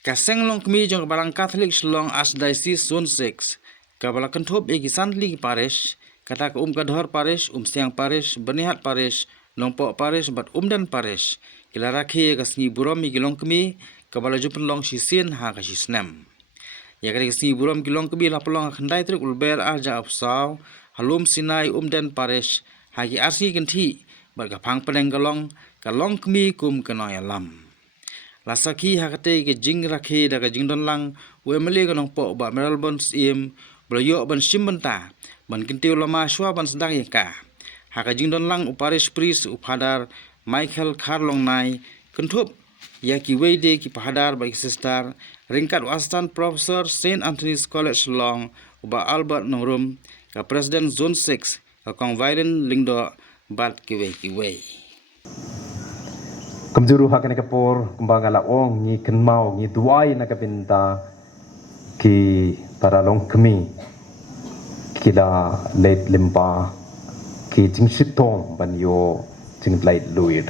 Kaseng long kami jong kabalang Catholic Shlong Archdiocese Zone 6. Kabala kentop egi Sandling Parish, kata ke Kadhor Parish, Siang Parish, Benihat Parish, Longpok Parish, bat Dan Parish. Kila rakhi kasni burom egi long kami, kabala jupen long shisin ha kasisnem. Ya kali kasni burom egi long kami lapolong khandai truk ulber arja apsaw, halum Sinai Dan Parish, hagi arsi genti, bat kapang peneng kalong kami kum kenoy alam. Lasaki hakate ke jing rakhe da ke jing don lang we mele ke nong po ba meral bon sim bloyo ban simbenta ban kintiu lama shwa ban sedang yaka haka jing don lang uparish pris upadar Michael Karlong nai kentup yaki weide ki pahadar ba sister ringkat wastan professor Saint Anthony's College Long uba Albert Nongrum ka president zone 6 ka kong violent lingdo bat ki we Kamjuru hakan kapor kumbang ala ong ni kenmau ni duai na kapinta ki paralong kami kila late limpa ki jingsitong banyo jinglait luid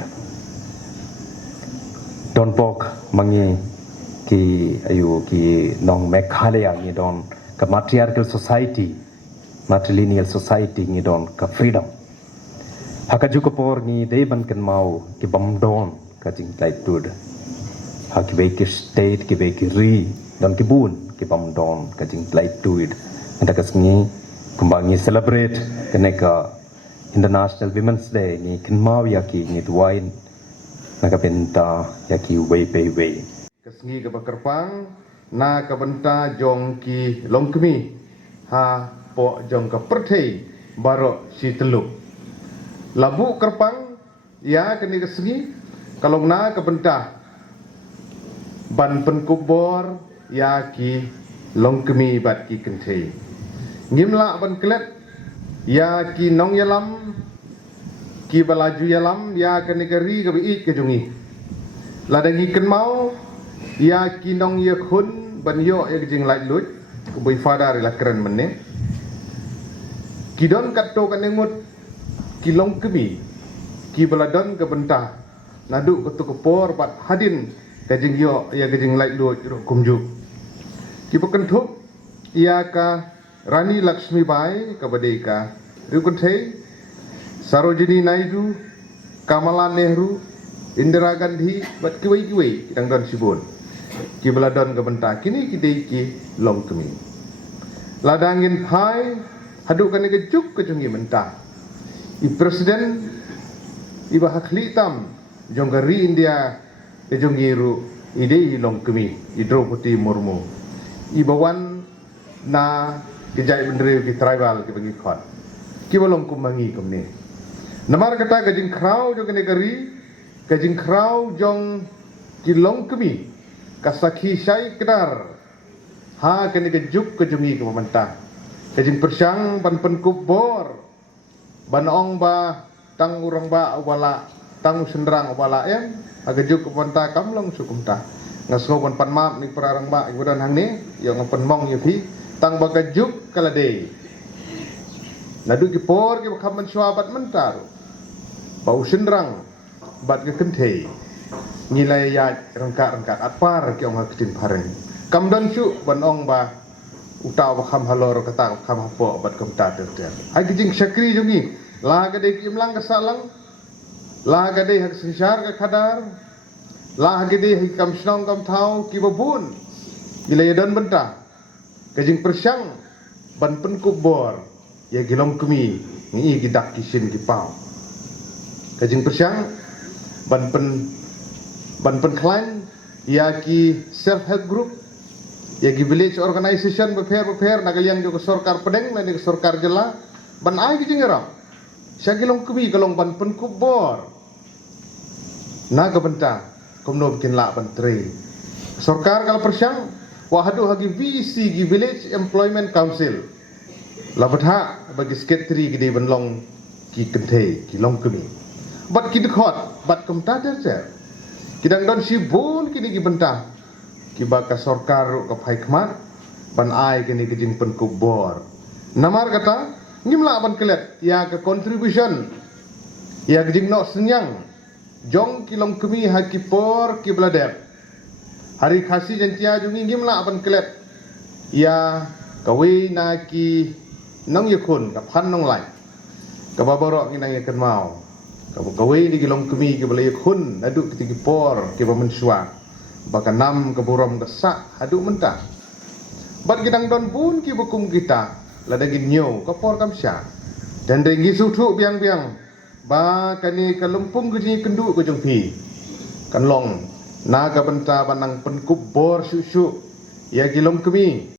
don pok mangi ki ayu ki nong Meghalaya ni don ka matriarchal society matrilineal society ni don ka freedom hakaju kapor ni deban kenmau ki bamdon kajing light tud haki beki state ki beki ri don ki bun ki pamdon kajing light tud anda kasngi kumbangi celebrate keneka International Women's Day ni kinmau yaki ni tuain nakapenta yaki way pay way kasngi ka bakarpang na kabenta jong ki longkmi ha po jong ka perthei baro si teluk labu kerpang ya kini kasngi kalau na kabenta ban penkubor ya ki longkemi bat ki kentei ngimla ban klet ya ki nong yalam ki balaju yalam ya kani kari ka bi ke jungi ladangi ken mau ya ki nong ye khun ban yo ye jing lai lut ku bai fadar la keren menne ki don katto kan ngut ki longkemi ki baladon kabenta nadu ketu kepor bat hadin kajing yo ya kajing lai do kumju ki pekentup ia ka Rani Lakshmi Bai ka badeka rukunthei Sarojini Naidu Kamala Nehru Indira Gandhi bat kiwai dang don sibun ki beladon ka benta kini kidei ki longkemi ladangin phai hadu kan ke juk ke jungi benta i presiden iba hakli tam jonggari India jongiru ide longkemi i Draupadi Murmu ibawan na kejai bendera ki tribal ki bagi khot ki bolong kumangi kumne namar kata gajing krau jong negeri gajing krau jong ki longkemi kasaki syai kedar ha kene kejuk kejungi ke pemerintah gajing persyang ban penkup bor ban ong ba tang urang ba wala tang sendrang wala em agajuk pemerintah kamlong sukumta ngaso ban panmap ni perarang ba ibudan hang ni yo ngapen mong yo phi tang bagajuk kalade nadu ki por ki khaman swabat mentar bau sendrang bat ke kenthe nilai ya rengkat atpar ki ong hakitin pareng kamdan su ban ong ba utaw kham halor kata kham hapo bat kamta ter ai kijing syakri jungi la gade ki imlang kasalang la gade hak sishar ka khadar la gade hi kam snong kam thau ki babun ilay don benta kajing persyang ban penkubor ya gilong kemi ni gidak kisin ki pau kajing persyang ban pen klan ya ki self help group ya ki village organization beper nagaliang jo sarkar pedeng na ni sarkar jela ban ai ki jingera syagilong kemi kalong ban penkubor na gabenta komno bikin la ban tre sarkar kal persyang wahadu hagi VC gi Village Employment Council labadha bagi sekretari gi benlong ki kenthe ki longkemi bat ki dekhot bat kamta ter kidang don sibun kini gi benta ki baka sarkar ka phai khmat ban ai kini ki jing pen kubor namar kata ngimla ban kelet ya ka contribution ya jing no senyang jong ki longkemi ha ki por ki bladep Hari kasih jantia jungi gimla apan kelep. Ia kawi na ki nong yakun ka phan nong lai. Ka baborok ni nang yakan mau. Ka kawi di gilong kemi ke balai yakun aduk ketigi por ke bamensua. Baka nam ke burom ke sak aduk mentah. Bat gidang don pun ki bukum kita ladagi nyo ka por kam sya. Dan dengi sutu biang-biang. Ba kani ka lumpung ke ni kendu ke jongpi. Kan long na ka benta banang penkub bor syuk-syuk. Ya gilong kemi